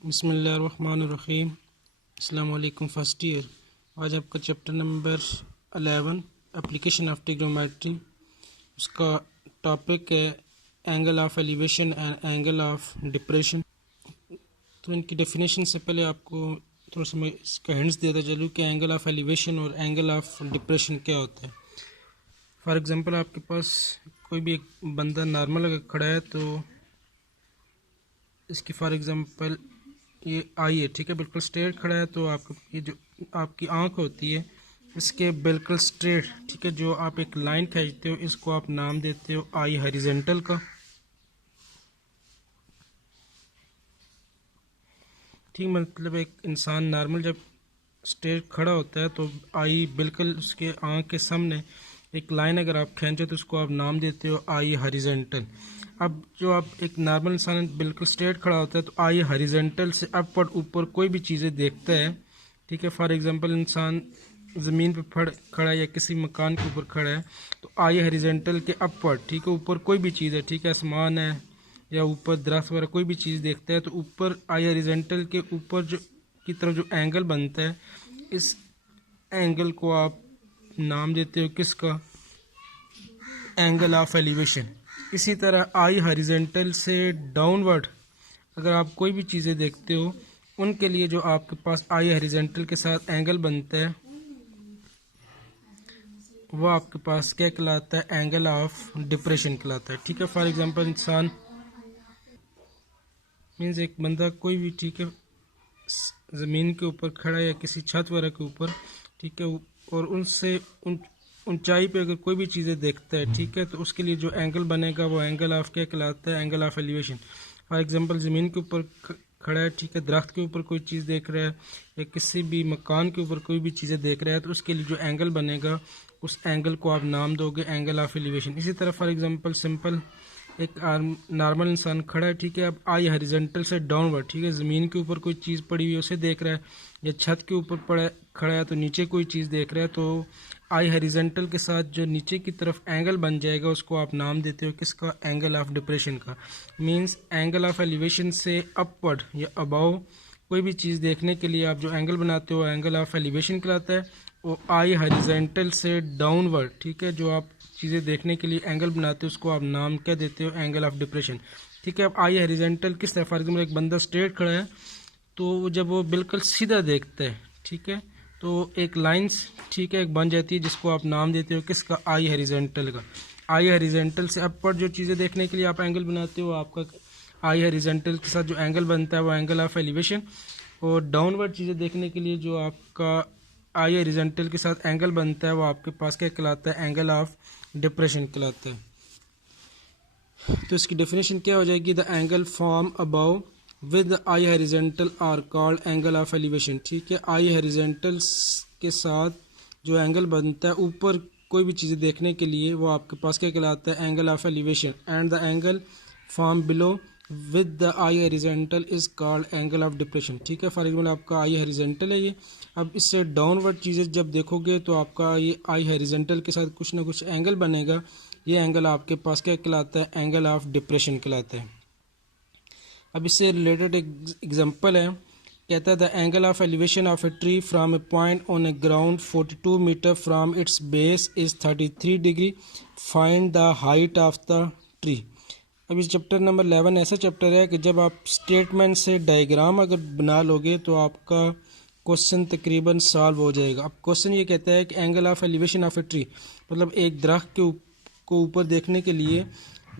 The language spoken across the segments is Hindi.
बिस्मिल्लाहिर्रहमानिर्रहीम। अस्सलाम वालेकुम फर्स्ट ईयर। आज आपका chapter number 11 application of trigonometry, उसका टॉपिक है angle of elevation and angle of depression. तो इनकी डेफिनेशन से पहले आपको थोड़ा सा मैं इसका हिंट्स देता चलूँ कि एंगल ऑफ एलिवेशन और एंगल ऑफ डिप्रेशन क्या होता है। फॉर एग्ज़ाम्पल आपके पास कोई भी एक बंदा नॉर्मल अगर खड़ा है तो इसकी फॉर एग्ज़ाम्पल ये आई है, ठीक है, बिल्कुल स्ट्रेट खड़ा है, तो आपका ये जो आपकी आंख होती है इसके बिल्कुल स्ट्रेट, ठीक है, जो आप एक लाइन खींचते हो इसको आप नाम देते हो आई हॉरिजॉन्टल का। ठीक, मतलब एक इंसान नॉर्मल जब स्ट्रेट खड़ा होता है तो आई बिल्कुल उसके आंख के सामने एक लाइन अगर आप खींचो तो उसको आप नाम देते हो आई हॉरिजॉन्टल। अब जो आप एक नॉर्मल इंसान बिल्कुल स्ट्रेट खड़ा होता है तो आई हॉरिजॉन्टल से अपवर्ड ऊपर कोई भी चीज़ें देखता है, ठीक है। फॉर एग्जांपल इंसान ज़मीन पे खड़ा है या किसी मकान के ऊपर खड़ा है तो आई हॉरिजॉन्टल के अपवर्ड, ठीक है, ऊपर कोई भी चीज़ है, ठीक है, आसमान है या ऊपर दरख्त वगैरह कोई भी चीज़ देखता है तो ऊपर आई हॉरिजॉन्टल के ऊपर जो की तरफ जो एंगल बनता है इस एंगल को आप नाम देते हो किसका, एंगल ऑफ एलिवेशन। इसी तरह आई हॉरिजॉन्टल से डाउनवर्ड अगर आप कोई भी चीज़ें देखते हो उनके लिए जो आपके पास आई हॉरिजॉन्टल के साथ एंगल बनता है वो आपके पास क्या कहलाता है, एंगल ऑफ डिप्रेशन कहलाता है, ठीक है। फॉर एग्जांपल इंसान मीन्स एक बंदा कोई भी, ठीक है, ज़मीन के ऊपर खड़ा है या किसी छत वगैरह के ऊपर, ठीक है, और उनसे ऊंचाई पे अगर कोई भी चीज़ें देखता है, ठीक है, तो उसके लिए जो एंगल बनेगा वो एंगल ऑफ क्या कहलाता है, angle of elevation. For example ज़मीन के ऊपर खड़ा है, ठीक है, दरख्त के ऊपर कोई चीज़ देख रहा है या किसी भी मकान के ऊपर कोई भी चीज़ें देख रहा है तो उसके लिए जो एंगल बनेगा उस एंगल को आप नाम दोगे एंगल ऑफ एलिवेशन। इसी तरह फॉर एग्जांपल सिंपल एक नॉर्मल इंसान खड़ा है, ठीक है, अब आई हॉरिजॉन्टल से डाउनवर्ड, ठीक है, ज़मीन के ऊपर कोई चीज़ पड़ी हुई है उसे देख रहा है या छत के ऊपर खड़ा है तो नीचे कोई चीज़ देख रहा है, तो आई हॉरिजॉन्टल के साथ जो नीचे की तरफ एंगल बन जाएगा उसको आप नाम देते हो किसका, एंगल ऑफ डिप्रेशन का। मींस एंगल ऑफ एलिवेशन से अपवर्ड या अबाव कोई भी चीज़ देखने के लिए आप जो एंगल बनाते हो एंगल ऑफ एलिवेशन कहलाता है, और आई हॉरिजॉन्टल से डाउनवर्ड, ठीक है, जो आप चीज़ें देखने के लिए एंगल बनाते हो उसको आप नाम क्या देते हो, एंगल ऑफ डिप्रेशन, ठीक है। अब आई हॉरिजॉन्टल किस तरह, फॉर एग्जाम्पल एक बंदा स्ट्रेट खड़ा है तो जब वो बिल्कुल सीधा देखता है, ठीक है, तो एक लाइंस, ठीक है, एक बन जाती है जिसको आप नाम देते हो किसका, आई हॉरिजॉन्टल का। आई हॉरिजॉन्टल से अपवर्ड जो चीज़ें देखने के लिए आप एंगल बनाते हो आपका आई हॉरिजॉन्टल के साथ जो एंगल बनता है वो एंगल ऑफ एलिवेशन, और डाउनवर्ड चीज़ें देखने के लिए जो आपका आई हॉरिजॉन्टल के साथ एंगल बनता है वो आपके पास क्या कहलाता है, एंगल ऑफ डिप्रेशन कहलाता है। तो इसकी डेफिनेशन क्या हो जाएगी, the angle form above with I horizontal are called angle of elevation, ठीक है। आई हॉरिजॉन्टल के साथ जो एंगल बनता है ऊपर कोई भी चीज़ें देखने के लिए वो आपके पास क्या कहलाता है, angle of elevation, and the angle form below with the I horizontal is called angle of depression, ठीक है। फॉर एग्जाम्पल आपका आई हॉरिजॉन्टल है ये, अब इससे डाउनवर्ड चीज़ें जब देखोगे तो आपका ये आई हॉरिजॉन्टल के साथ कुछ ना कुछ एंगल बनेगा, ये एंगल आपके पास क्या कहलाता है, एंगल ऑफ डिप्रेशन कहलाता है। अब इससे रिलेटेड एक एग्जांपल है, कहता है the angle of elevation of a tree from a point on a ground 42 metre from its base is 33 degree, find the height of the tree. अब इस चैप्टर नंबर 11 ऐसा चैप्टर है कि जब आप स्टेटमेंट से डायग्राम अगर बना लोगे तो आपका क्वेश्चन तकरीबन सॉल्व हो जाएगा। अब क्वेश्चन ये कहता है कि angle of elevation of a tree, मतलब एक दरख्त को ऊपर देखने के लिए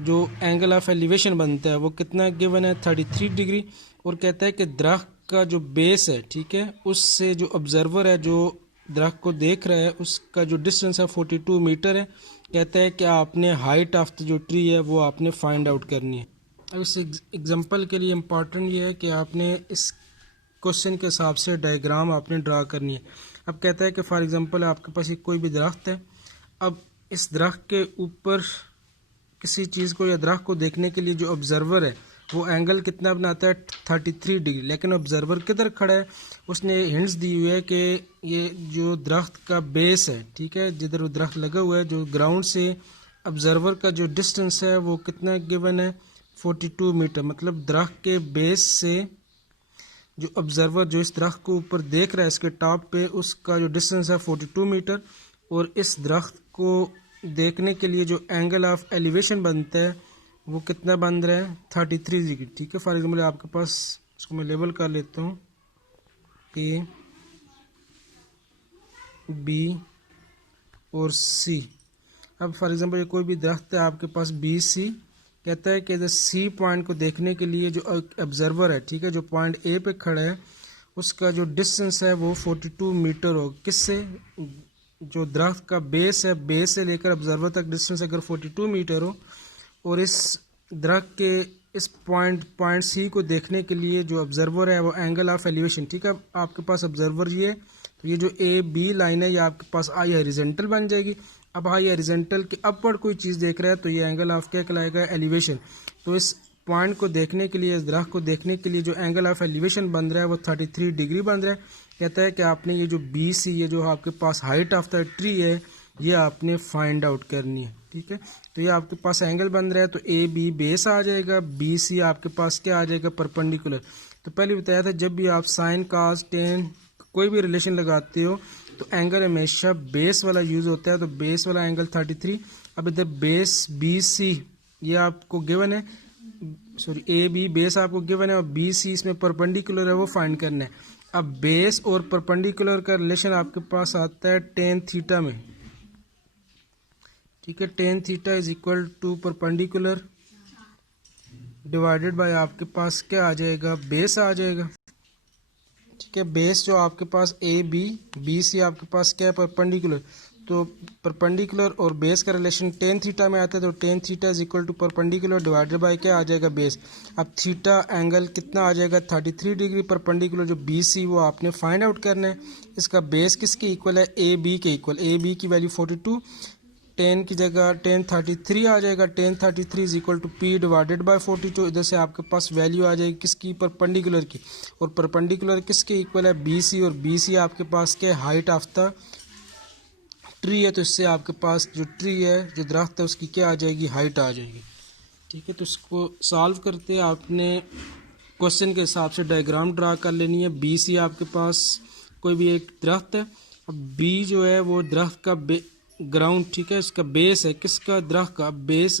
जो एंगल ऑफ एलिवेशन बनता है वो कितना गिवन है, 33 डिग्री, और कहता है कि दरख्त का जो बेस है, ठीक है, उससे जो ऑब्जर्वर है जो दरख्त को देख रहा है उसका जो डिस्टेंस है 42 मीटर है। कहता है कि आपने हाइट ऑफ द जो ट्री है वो आपने फाइंड आउट करनी है। अब इस एग्जांपल के लिए इम्पॉर्टेंट ये है कि आपने इस क्वेश्चन के हिसाब से डायग्राम आपने ड्रा करनी है। अब कहता है कि फॉर एग्जांपल आपके पास एक कोई भी दरख्त है, अब इस दरख्त के ऊपर किसी चीज़ को या दरख्त को देखने के लिए जो ऑब्जर्वर है वो एंगल कितना बनाता है, 33 डिग्री, लेकिन ऑब्जर्वर किधर खड़ा है, उसने हिंट्स दी हुई है कि ये जो दरख्त का बेस है, ठीक है, जिधर वो दरख्त लगा हुआ है, जो ग्राउंड से ऑब्जर्वर का जो डिस्टेंस है वो कितना गिवन है, 42 मीटर, मतलब दरख्त के बेस से जो ऑब्जर्वर जो इस दरख्त को ऊपर देख रहा है इसके टॉप पे, उसका जो डिस्टेंस है 42 मीटर, और इस दरख्त को देखने के लिए जो एंगल ऑफ एलिवेशन बनता है वो कितना बन रहा है 33 डिग्री। ठीक है, फॉर एग्जाम्पल आपके पास, इसको मैं लेबल कर लेता हूँ ए, बी और सी। अब फॉर एग्जांपल कोई भी दरख्त है आपके पास बी सी, कहता है कि इधर सी पॉइंट को देखने के लिए जो ऑब्जर्वर है, ठीक है, जो पॉइंट ए पे खड़ा है उसका जो डिस्टेंस है वो 42 मीटर हो। किससे? जो दरख्त का बेस है, बेस से लेकर ऑब्जर्वर तक डिस्टेंस अगर 42 मीटर हो, और इस दरख्त के इस पॉइंट सी को देखने के लिए जो ऑब्जर्वर है वो एंगल ऑफ एलिवेशन, ठीक है, आपके पास ऑब्जर्वर ये, तो ये जो ए बी लाइन है ये आपके पास आई हॉरिजॉन्टल बन जाएगी। अब आई हॉरिजॉन्टल के अपवर्ड कोई चीज़ देख रहा है तो ये एंगल ऑफ क्या कहलाएगा? एलिवेशन। तो इस पॉइंट को देखने के लिए, इस दरख्त को देखने के लिए जो एंगल ऑफ एलिवेशन बन रहा है वो 33 डिग्री बन रहा है। कहता है कि आपने ये जो बी सी, ये जो आपके पास हाइट ऑफ द ट्री है, ये आपने फाइंड आउट करनी है। ठीक है, तो ये आपके पास एंगल बन रहा है, तो ए बी बेस आ जाएगा, बी सी आपके पास क्या आ जाएगा? परपेंडिकुलर। तो पहले बताया था जब भी आप साइन कॉस टेन कोई भी रिलेशन लगाते हो तो एंगल हमेशा बेस वाला यूज होता है, तो बेस वाला एंगल 33। अब इधर बेस बी सी ये आपको गिवन है, सॉरी ए बी बेस आपको गिवन है, और बी सी इसमें परपेंडिकुलर है, वो फाइंड करना है। अब बेस और परपेंडिकुलर का रिलेशन आपके पास आता है टेन थीटा में। ठीक है, tan theta is equal to perpendicular divided by आपके पास क्या आ जाएगा? बेस आ जाएगा। ठीक है, बेस जो आपके पास ए बी, बी सी आपके पास क्या है? परपेंडिकुलर। तो परपेंडिकुलर और बेस का रिलेशन टेन थीटा में आता है, तो tan theta is equal to perpendicular divided by क्या आ जाएगा? बेस। अब थीटा एंगल कितना आ जाएगा? 33 डिग्री। परपेंडिकुलर जो बी सी वो आपने फाइंड आउट करना है। इसका बेस किसके इक्वल है? ए बी के इक्वल। ए बी की वैल्यू 42, टेन की जगह टेन 33 आ जाएगा। Tan 33 is equal to P divided by 42। इधर से आपके पास वैल्यू आ जाएगी किसकी? परपेंडिकुलर की। और परपेंडिकुलर किसके इक्वल है? बी सी, और बी सी आपके पास क्या? हाइट ऑफ द ट्री है, तो इससे आपके पास जो ट्री है, जो दरख्त है, उसकी क्या आ जाएगी? हाइट आ जाएगी। ठीक है, तो इसको सॉल्व करते हैं आपने क्वेश्चन के हिसाब से डायग्राम ड्रा कर लेनी है। बी सी आपके पास कोई भी एक दरख्त है, अब बी जो है वो दरख्त का ग्राउंड, ठीक है, इसका बेस है, किसका? दरख्त का बेस।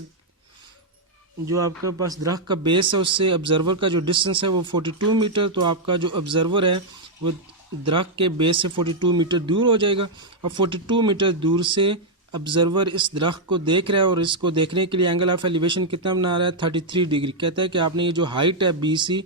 जो आपके पास दरख्त का बेस है उससे ऑब्जर्वर का जो डिस्टेंस है वो 42 मीटर, तो आपका जो ऑब्जर्वर है वो दरख्त के बेस से 42 मीटर दूर हो जाएगा। और 42 मीटर दूर से ऑब्जर्वर इस दरख्त को देख रहा है, और इसको देखने के लिए एंगल ऑफ एलिवेशन कितना बना रहा है? 33 डिग्री। कहता है कि आपने ये जो हाइट है बी सी,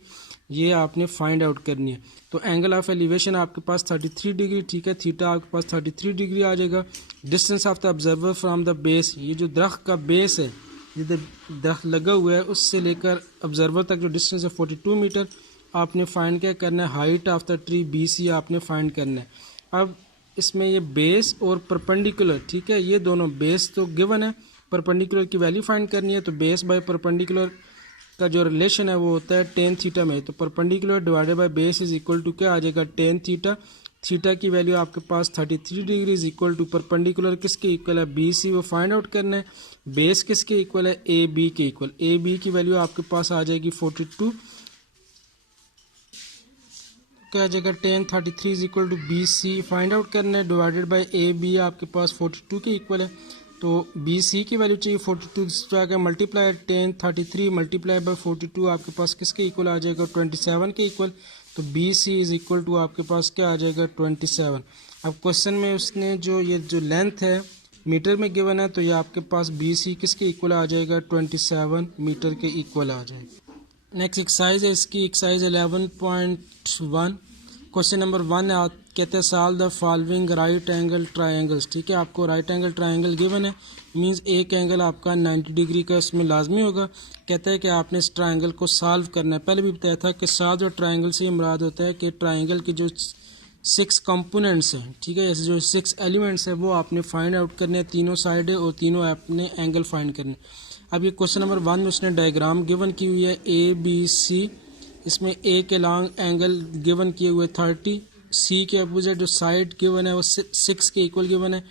ये आपने फाइंड आउट करनी है। तो एंगल ऑफ एलिवेशन आपके पास 33 डिग्री, ठीक है, थीटा आपके पास 33 डिग्री आ जाएगा। Distance of the observer from the base, ये जो दरख्त का बेस है, जिधर दरख्त लगा हुआ है, उससे लेकर ऑब्जर्वर तक जो डिस्टेंस है 42 मीटर, आपने फाइंड क्या करना है? Height of the tree B C आपने फाइंड करना है। अब इसमें ये बेस और परपेंडिकुलर, ठीक है, ये दोनों बेस तो गिवन है, परपेंडिकुलर की वैल्यू फाइंड करनी है। तो बेस बाय परपेंडिकुलर का जो रिलेशन है वो होता है टेन थीटा में, तो perpendicular divided by base is equal to क्या आ जाएगा? Tan theta. थीटा की वैल्यू आपके पास 33 degree is equal to perpendicular किसके इक्वल है? बी सी, वो फाइंड आउट करना है। बेस किसके इक्वल है? ए बी के इक्वल। ए बी की वैल्यू आपके पास आ जाएगी 42, क्या आ जाएगा? Tan 33 is equal to B C find out करना है, डिवाइडेड बाय ए बी आपके पास 42 के इक्वल है। तो बी सी की वैल्यू चाहिए 42, तो आगे मल्टीप्लाई टेन 33 मल्टीप्लाई बाय 42 आपके पास किसके इक्वल आ जाएगा? 27 के इक्वल। तो B C is equal to आपके पास क्या आ जाएगा? 27। अब क्वेश्चन में उसने जो ये जो लेंथ है मीटर में गिवन है, तो ये आपके पास बी सी किसके इक्वल आ जाएगा? 27 मीटर के इक्वल आ जाएगा। नेक्स्ट एक्सरसाइज है इसकी, एक्सरसाइज 11.1। क्वेश्चन नंबर 1 है, कहते हैं solve the following right angle triangles. ठीक है, आपको राइट एंगल ट्रायंगल गिवन है, मींस एक एंगल आपका 90 डिग्री का इसमें लाजमी होगा। कहता है कि आपने इस ट्रायंगल को सॉल्व करना है। पहले भी बताया था कि सॉल्व द ट्रायंगल से मुराद होता है कि ट्रायंगल के जो 6 कंपोनेंट्स हैं, ठीक है, ऐसे जो 6 एलिमेंट्स हैं वो आपने फाइंड आउट करने हैं, तीनों साइडें और तीनों आपने एंगल फाइंड करने। अब ये क्वेश्चन नंबर 1 में उसने डायग्राम गिवन की हुई है ए बी सी, इसमें ए के लॉन्ग एंगल गिवन किए हुए 30, सी के अपोजिट जो साइड गिवन है वो 6 के इक्वल गिवन है,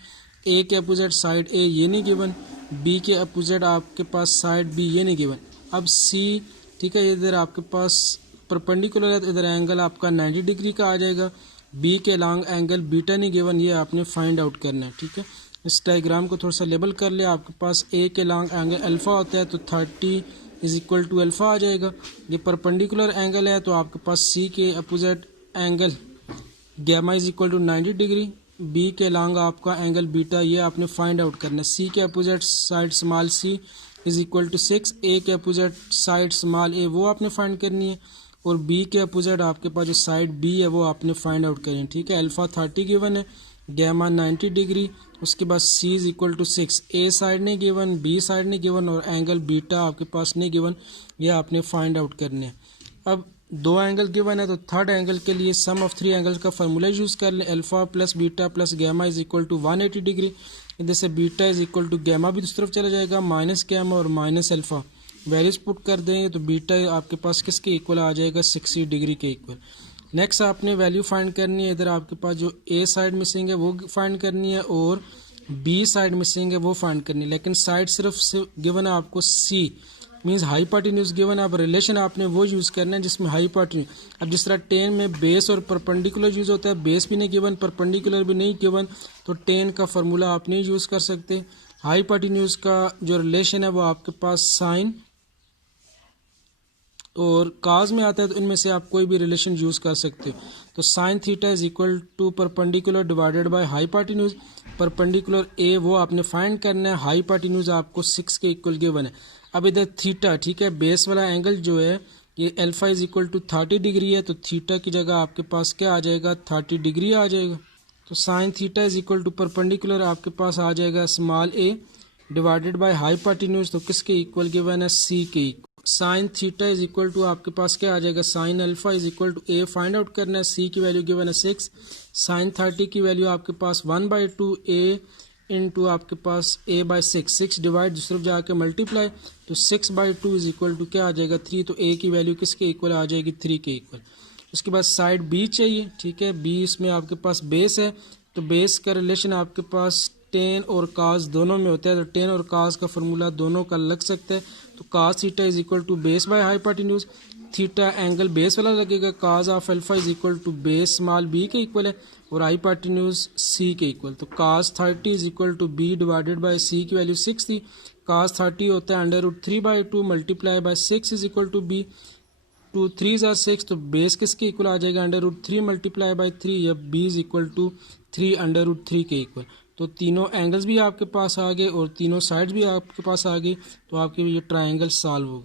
ए के अपोजिट साइड ए ये नहीं गिवन, बी के अपोजिट आपके पास साइड बी ये नहीं गिवन। अब सी, ठीक है, इधर आपके पास परपेंडिकुलर है तो इधर एंगल आपका 90 डिग्री का आ जाएगा। बी के लॉन्ग एंगल बीटा नहीं गिवन, ये आपने फाइंड आउट करना है। ठीक है, इस डायग्राम को थोड़ा सा लेबल कर ले। आपके पास ए के लॉन्ग एंगल अल्फ़ा होता है तो 30 इज इक्वल टू अल्फ़ा आ जाएगा। ये परपेंडिकुलर एंगल है तो आपके पास सी के opposite angle gamma is equal to 90 degree. B के लॉन्ग आपका एंगल बीटा, ये आपने फाइंड आउट करना है। सी के opposite side small C is equal to 6, A के अपोजिट साइड स्मॉल ए वो आपने फाइंड करनी है, और बी के अपोजिट आपके पास जो साइड बी है वो आपने फाइंड आउट करनी है। ठीक है, अल्फ़ा 30 गिवन है, गैमा 90 डिग्री, उसके बाद C is equal to 6, A side नहीं गिवन, बी साइड नहीं गिवन, और एंगल बीटा आपके पास नहीं गिवन, ये आपने फाइंड आउट करने हैं। अब दो एंगल गिवन है तो थर्ड एंगल के लिए सम ऑफ 3 एंगल्स का फार्मूला यूज़ कर लें। Alpha plus beta plus gamma is equal to 180 degree. इधर से beta is equal to gamma भी दूसरी तरफ चला जाएगा, माइनस गैमा और माइनस अल्फ़ा वैल्यूज पुट कर देंगे तो बीटा आपके पास किसके इक्वल आ जाएगा, 60 डिग्री के इक्वल। नेक्स्ट आपने वैल्यू फाइंड करनी है। इधर आपके पास जो ए साइड मिसिंग है वो फाइंड करनी है और बी साइड मिसिंग है वो फाइंड करनी है, लेकिन साइड सिर्फ से गिवन है आपको सी मीन्स हाइपोटेन्यूज गिवन है। अब रिलेशन आपने वो यूज़ करना है जिसमें हाइपोटेन्यूज, अब जिस तरह टेन में बेस और परपेंडिकुलर यूज़ होता है, बेस भी नहीं गिवन परपेंडिकुलर भी नहीं गिवन, तो टेन का फार्मूला आप नहीं यूज़ कर सकते। हाइपोटेन्यूज का जो रिलेशन है वो आपके पास साइन और काज में आता है, तो इनमें से आप कोई भी रिलेशन यूज़ कर सकते हो। तो sine theta is equal to perpendicular divided by hypotenuse. Perpendicular A वो आपने फाइंड करना है, हाइपोटेन्यूज आपको 6 के इक्वल गिवन है। अब इधर थीटा, ठीक है, बेस वाला एंगल जो है ये alpha is equal to 30 degree है, तो थीटा की जगह आपके पास क्या आ जाएगा, 30 डिग्री आ जाएगा। तो sine theta is equal to perpendicular आपके पास आ जाएगा small A divided by hypotenuse, तो किसके इक्वल गिवन है, सी के equal. Sine theta is equal to आपके पास क्या आ जाएगा, sine alpha is equal to A find out करना है, सी की वैल्यू गिवन है 6, साइन 30 की वैल्यू आपके पास 1/2 ए इंटू आपके पास ए बाई 6 डिवाइड दूसरी तरफ जाके मल्टीप्लाई, तो 6/2 इज इक्वल टू क्या आ जाएगा 3, तो ए की वैल्यू किसके इक्वल आ जाएगी, 3 के इक्वल। उसके बाद साइड बी चाहिए, ठीक है, बी इसमें आपके पास बेस है, तो बेस का रिलेशन आपके पास टेन और काज दोनों में होता है, तो टेन और काज का फार्मूला दोनों का लग सकता है। तो cos theta is equal to base by hypotenuse, theta angle base वाला लगेगा, cos of alpha is equal to base small B के इक्वल है और हाइपोटेन्यूज सी के इक्वल। तो cos 30 is equal to B divided by C की वैल्यू 6 थी, काज 30 होता है √3/2 multiply by 6 is equal to B, 2 3 are 6, तो बेस किसके इक्वल आ जाएगा, √3 मल्टीप्लाई बाय 3, या बी इज इक्वल टू 3 √3 के इक्वल। तो तीनों एंगल्स भी आपके पास आ गए और तीनों साइड्स भी आपके पास आ गई, तो आपके ये ट्रायंगल सॉल्व हो गए।